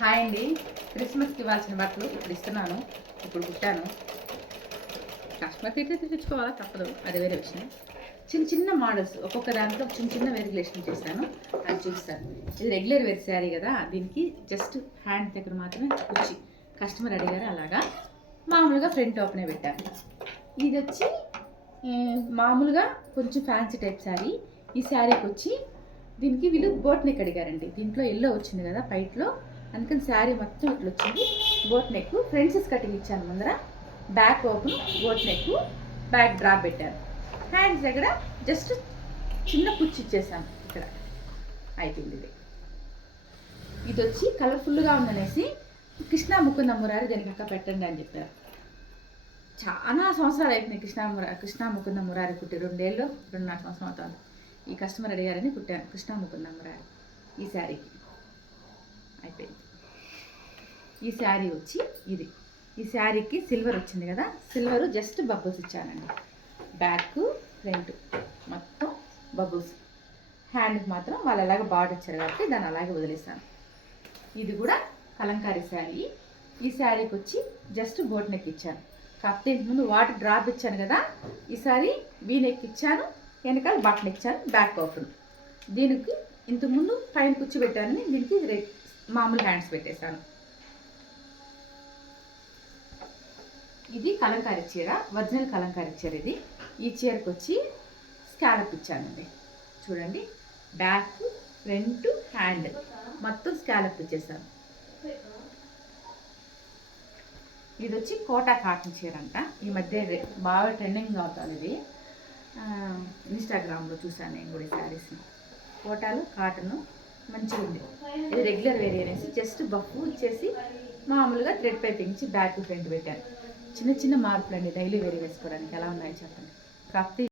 Hi అండి. క్రిస్మస్కి ఇవ్వాల్సిన బట్టలు ఇప్పుడు ఇస్తున్నాను. ఇప్పుడు కుట్టాను. కస్టమర్కి అయితే తెచ్చుకోవాలా? తప్పదు. అది వేరే విషయం. చిన్న చిన్న మోడల్స్. ఒక్కొక్క దాంట్లో చిన్న చిన్న వెరిగులేషన్ చేశాను అది చూపిస్తాను. ఇది రెగ్యులర్ వేర్ శారీ కదా. దీనికి జస్ట్ హ్యాండ్ దగ్గర మాత్రమే కుచ్చి కస్టమర్ అడిగారు అలాగా. మామూలుగా ఫ్రంట్ ఓపెనే పెట్టాను. ఇది వచ్చి మామూలుగా కొంచెం ఫ్యాన్సీ టైప్ శారీ. ఈ శారీకి వచ్చి దీనికి వీళ్ళు బోట్ నెక్ అడిగారండి. దీంట్లో ఎల్లో వచ్చింది కదా పైట్లో. అందుకని శారీ మొత్తం ఇట్లా వచ్చింది. బోట్ నెక్ ఫ్రెండ్సెస్ కటింగ్ ఇచ్చాను ముందర. Back open boat neck back drop పెట్టాను. హ్యాండ్స్ దగ్గర జస్ట్ చిన్న కుచ్చి ఇచ్చేసాను ఇక్కడ. అయిపోయింది ఇది. ఇది వచ్చి కలర్ఫుల్గా ఉందనేసి కృష్ణా ముకుంద మురారి దీనికి అక్క పెట్టండి అని చెప్పారు. చాలా సంవత్సరాలు అయిపోయినాయి కృష్ణా మురా కృష్ణా ముకుంద మురారి కుట్టి రెండేళ్ళు రెండున్నర సంవత్సరం అవుతుంది. ఈ కస్టమర్ అడిగారని కుట్టాను కృష్ణా ముకుంద మురారి ఈ శారీకి. అయిపోయింది. ఈ శారీ వచ్చి ఇది. ఈ శారీకి సిల్వర్ వచ్చింది కదా సిల్వర్ జస్ట్ బబుల్స్ ఇచ్చానండి. బ్యాక్ ఫ్రంట్ మొత్తం బబుల్స్. హ్యాండ్కి మాత్రం వాళ్ళు అలాగే బార్డర్ ఇచ్చారు కాబట్టి దాన్ని అలాగే వదిలేసాను ఇది కూడా కలంకారీ శారీ. ఈ శారీకి వచ్చి జస్ట్ బోట్ నెక్ ఇచ్చాను. కాకపోతే ముందు వాటర్ డ్రాప్ ఇచ్చాను కదా ఈ వీ నెక్ ఇచ్చాను వెనకాల బటన్ ఇచ్చాను బ్యాక్ ఓపెన్ దీనికి ఇంతకుముందు పైన కూర్చోబెట్టానని దీనికి మామూలు హ్యాండ్స్ పెట్టేశాను. ఇది కలంకారీ చీర ఒరిజినల్ కలంకారీ చీర ఇది. ఈ చీరకు వచ్చి స్కాలప్ ఇచ్చానండి. చూడండి బ్యాక్ ఫ్రంట్ హ్యాండ్ మొత్తం స్కాలప్ ఇచ్చేసాను. ఇది వచ్చి కోటా కాటన్ చీర అంట ఈ మధ్య బాగా ట్రెండింగ్ అవుతుంది ఇది. ఇన్స్టాగ్రామ్లో చూసాను నేను కూడా ఈ శారీస్ని కోటాలు కాటన్ మంచిగా ఉంది. ఇది రెగ్యులర్ వేరియనేసి అనేసి జస్ట్ బఫ్ ఇచ్చేసి మామూలుగా థ్రెడ్ పైపించి బ్యాక్ ఫ్రంట్ పెట్టాను. చిన్న చిన్న మార్పులు అండి డైలీ వేరే వేసుకోవడానికి ఎలా ఉన్నాయో చెప్పండి. కాకపోతే